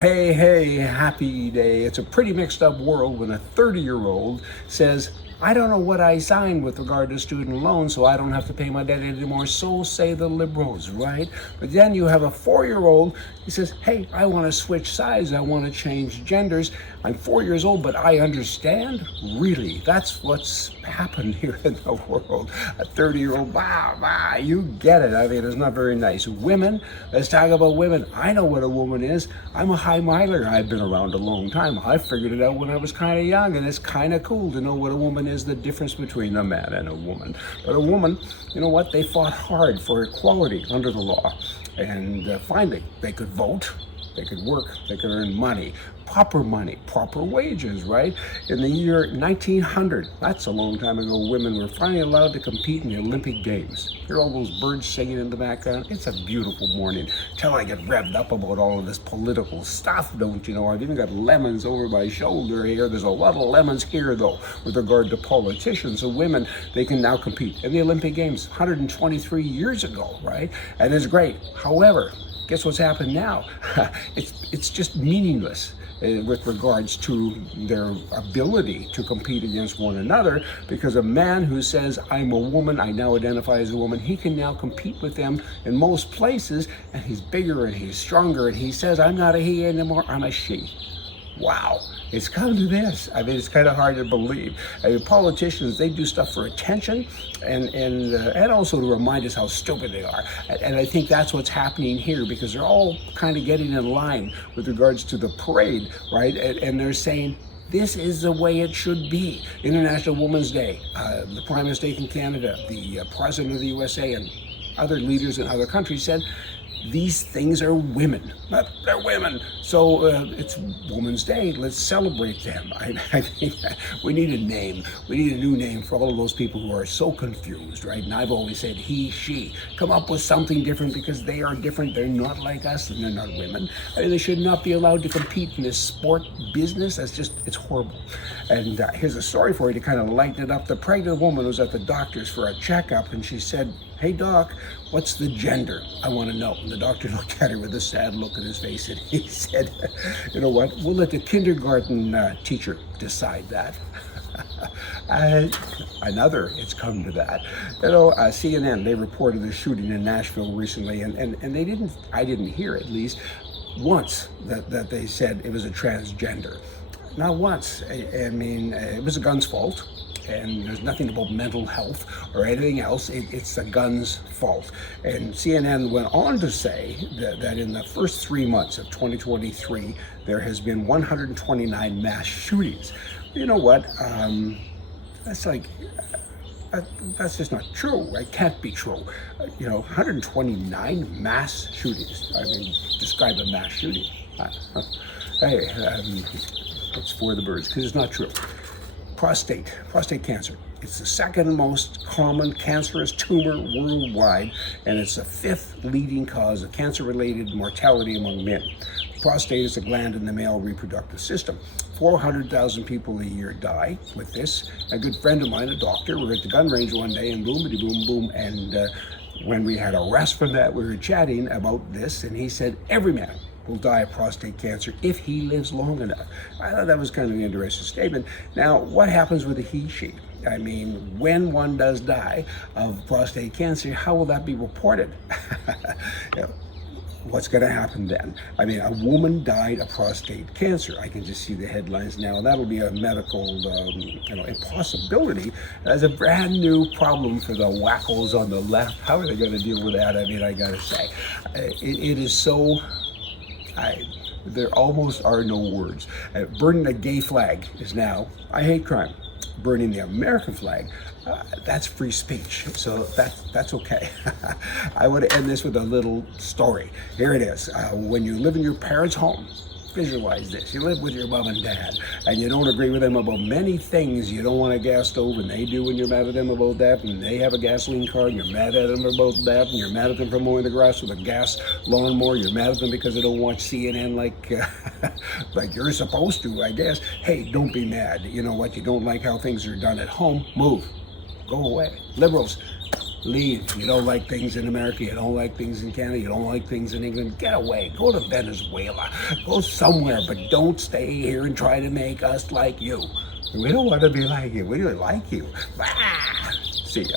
Hey, hey, happy day. It's a pretty mixed up world when a 30-year-old says, I don't know what I signed with regard to student loans, so I don't have to pay my debt anymore. So say the liberals, right? But then you have a 4-year-old who says, hey, I want to switch sides. I want to change genders. I'm 4 years old, but I understand. Really, that's what's happened here in the world. A 30-year-old, you get it. I mean, it's not very nice. Women, let's talk about women. I know what a woman is. I'm a high miler. I've been around a long time. I figured it out when I was kind of young, and it's kind of cool to know what a woman is, the difference between a man and a woman. But a woman, you know what? They fought hard for equality under the law. And finally, they could vote, they could work, they could earn money, proper wages, right? In the year 1900, that's a long time ago, women were finally allowed to compete in the Olympic Games. Hear all those birds singing in the background? It's a beautiful morning till I get revved up about all of this political stuff, don't you know? I've even got lemons over my shoulder here. There's a lot of lemons here, though, with regard to politicians. So women, they can now compete in the Olympic Games 123 years ago, right? And it's great. However, guess what's happened now? It's just meaningless with regards to their ability to compete against one another, because a man who says, I'm a woman, I now identify as a woman, he can now compete with them in most places, and he's bigger and he's stronger, and he says, I'm not a he anymore, I'm a she. Wow, it's come to this. I mean, it's kind of hard to believe. I mean, politicians, they do stuff for attention and also to remind us how stupid they are. And I think that's what's happening here, because they're all kind of getting in line with regards to the parade, right? And they're saying, this is the way it should be. International Women's Day, the Prime Minister in Canada, the President of the USA, and other leaders in other countries said, these things are women. They're women. So it's Women's Day. Let's celebrate them. I think we need a name. We need a new name for all of those people who are so confused, right? And I've always said he, she. Come up with something different, because they are different. They're not like us, and they're not women. I mean, they should not be allowed to compete in this sport business. It's horrible. And here's a story for you to kind of lighten it up. The pregnant woman was at the doctor's for a checkup, and she said, hey, doc, what's the gender? I want to know. And the doctor looked at her with a sad look on his face, and he said, you know what, we'll let the kindergarten teacher decide that. It's come to that. You know, CNN, they reported the shooting in Nashville recently, and I didn't hear at least once that they said it was a transgender. Not once. I mean, it was a gun's fault. And there's nothing about mental health or anything else. It's the gun's fault. And CNN went on to say that in the first 3 months of 2023, there has been 129 mass shootings. You know what? That's just not true. It can't be true. 129 mass shootings. I mean, describe a mass shooting. Hey, it's for the birds, because it's not true. Prostate cancer. It's the second most common cancerous tumor worldwide, and it's the 5th leading cause of cancer-related mortality among men. Prostate is a gland in the male reproductive system. 400,000 people a year die with this. A good friend of mine, a doctor, we were at the gun range one day, and boom, and when we had a rest from that, we were chatting about this, and he said, every man will die of prostate cancer if he lives long enough. I thought that was kind of an interesting statement. Now, what happens with a he, she? I mean, when one does die of prostate cancer, how will that be reported? What's going to happen then? I mean, a woman died of prostate cancer. I can just see the headlines now. That'll be a medical, impossibility. That's a brand new problem for the wackos on the left. How are they going to deal with that? I mean, I got to say, it is so. There almost are no words. Burning a gay flag is now a hate crime. Burning the American flag, that's free speech. So that's okay. I want to end this with a little story. Here it is. When you live in your parents' home, visualize this. You live with your mom and dad, and you don't agree with them about many things. You don't want a gas stove, and they do, and you're mad at them about that, and they have a gasoline car, and you're mad at them about that, and you're mad at them for mowing the grass with a gas lawnmower. You're mad at them because they don't watch CNN like you're supposed to, I guess. Hey, don't be mad. You know what? You don't like how things are done at home? Move. Go away. Liberals, Leave. You don't like things in America, you don't like things in Canada, you don't like things in England. Get away. Go to Venezuela. Go somewhere, but don't stay here and try to make us like you. We don't want to be like you. We don't like you. Ah! See ya.